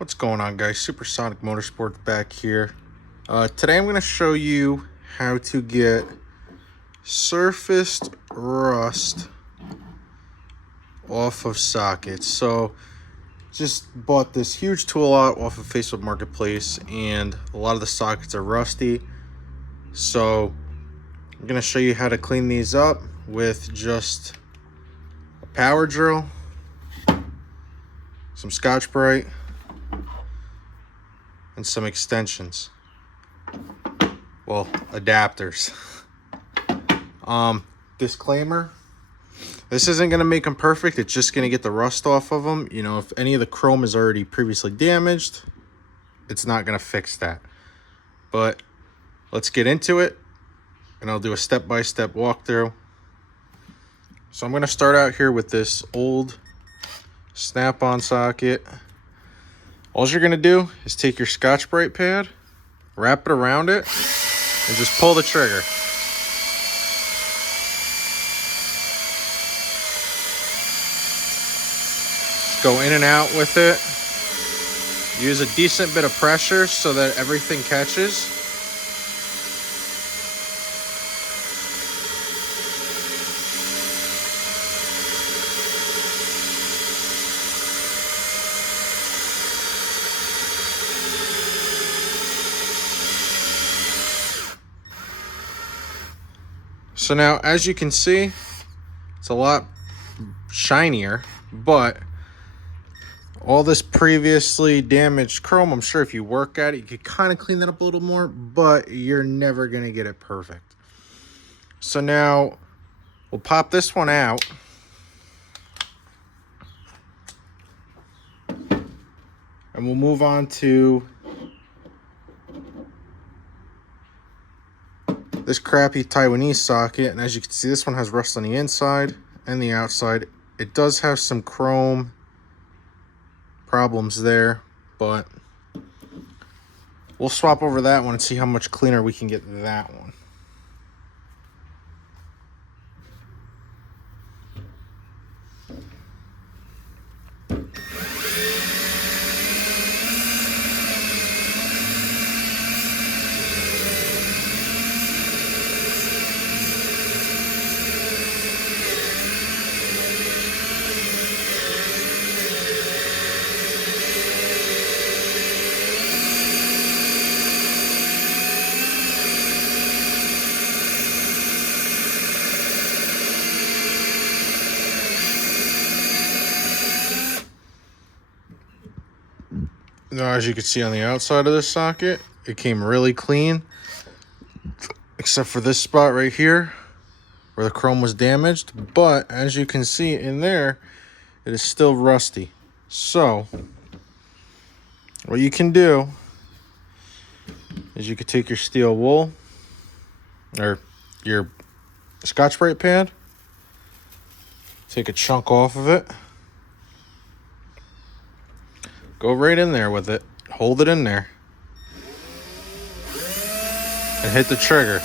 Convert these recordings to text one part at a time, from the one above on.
What's going on, guys? Supersonic Motorsports back here. Today I'm going to show you how to get surfaced rust off of sockets. So just bought this huge tool out off of Facebook Marketplace, and a lot of the sockets are rusty. So I'm going to show you how to clean these up with just a power drill, some Scotch-Brite, and some extensions. Well, adapters. Disclaimer, this isn't going to make them perfect. It's just going to get the rust off of them. You know, if any of the chrome is already previously damaged, it's not going to fix that. But let's get into it, and I'll do a step-by-step walkthrough. So I'm going to start out here with this old Snap-on socket. All you're going to do is take your Scotch-Brite pad, wrap it around it, and just pull the trigger. Just go in and out with it. Use a decent bit of pressure so that everything catches. So now, as you can see, it's a lot shinier, but all this previously damaged chrome, I'm sure if you work at it, you could kind of clean that up a little more, but you're never going to get it perfect. So now, we'll pop this one out. And we'll move on to this crappy Taiwanese socket. And as you can see, this one has rust on the inside and the outside. It does have some chrome problems there, but we'll swap over that one and see how much cleaner we can get that one. Now, as you can see on the outside of this socket, it came really clean, except for this spot right here where the chrome was damaged. But as you can see in there, it is still rusty. So what you can do is you could take your steel wool or your Scotch-Brite pad, take a chunk off of it, go right in there with it, hold it in there, and hit the trigger.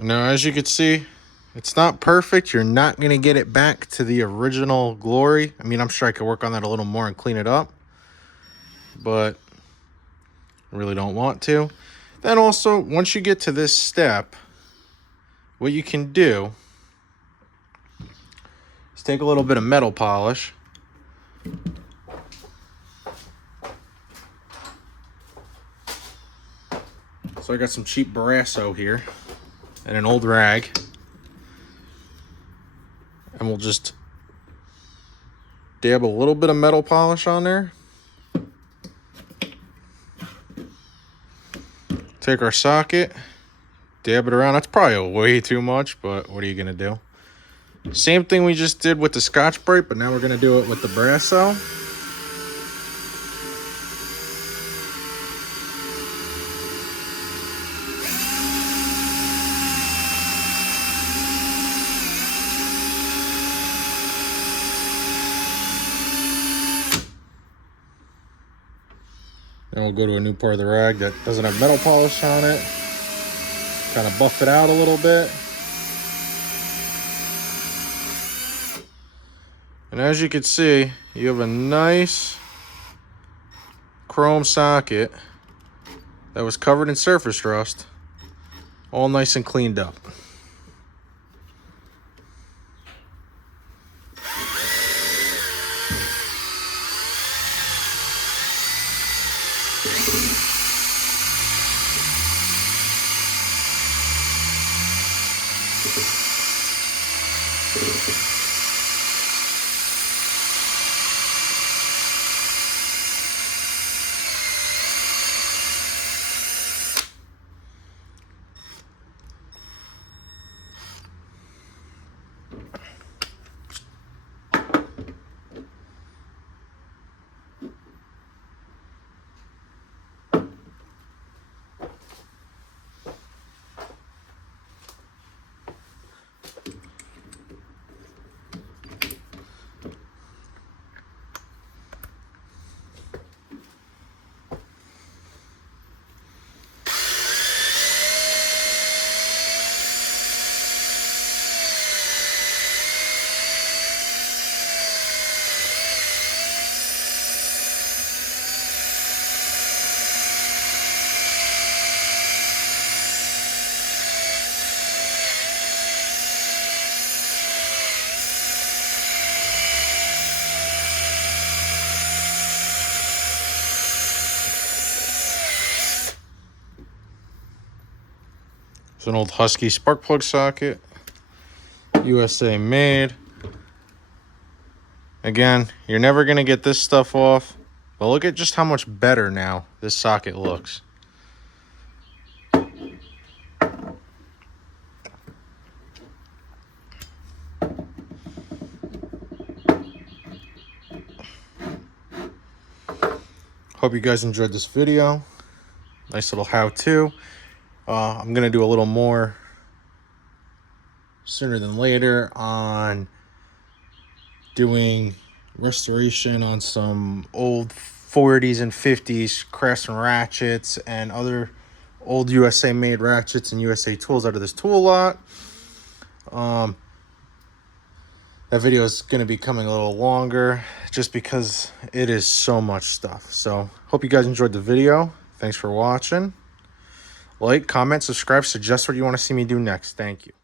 Now, as you can see, it's not perfect. You're not going to get it back to the original glory. I mean, I'm sure I could work on that a little more and clean it up, but I really don't want to. Then also, once you get to this step, what you can do is take a little bit of metal polish, so I got some cheap Barasso here and an old rag. And we'll just dab a little bit of metal polish on there. Take our socket, dab it around. That's probably way too much, but what are you gonna do? Same thing we just did with the Scotch-Brite, but now we're gonna do it with the Barasso. Then we'll go to a new part of the rag that doesn't have metal polish on it. Kind of buff it out a little bit. And as you can see, you have a nice chrome socket that was covered in surface rust, all nice and cleaned up. It's an old Husky spark plug socket, USA made. Again, you're never gonna get this stuff off, but look at just how much better now this socket looks. Hope you guys enjoyed this video. Nice little how-to. I'm gonna do a little more sooner than later on doing restoration on some old 40s and 50s Craftsman ratchets and other old USA made ratchets and USA tools out of this tool lot. That video is going to be coming a little longer just because it is so much stuff. So hope you guys enjoyed the video. Thanks for watching. Like, comment, subscribe, suggest what you want to see me do next. Thank you.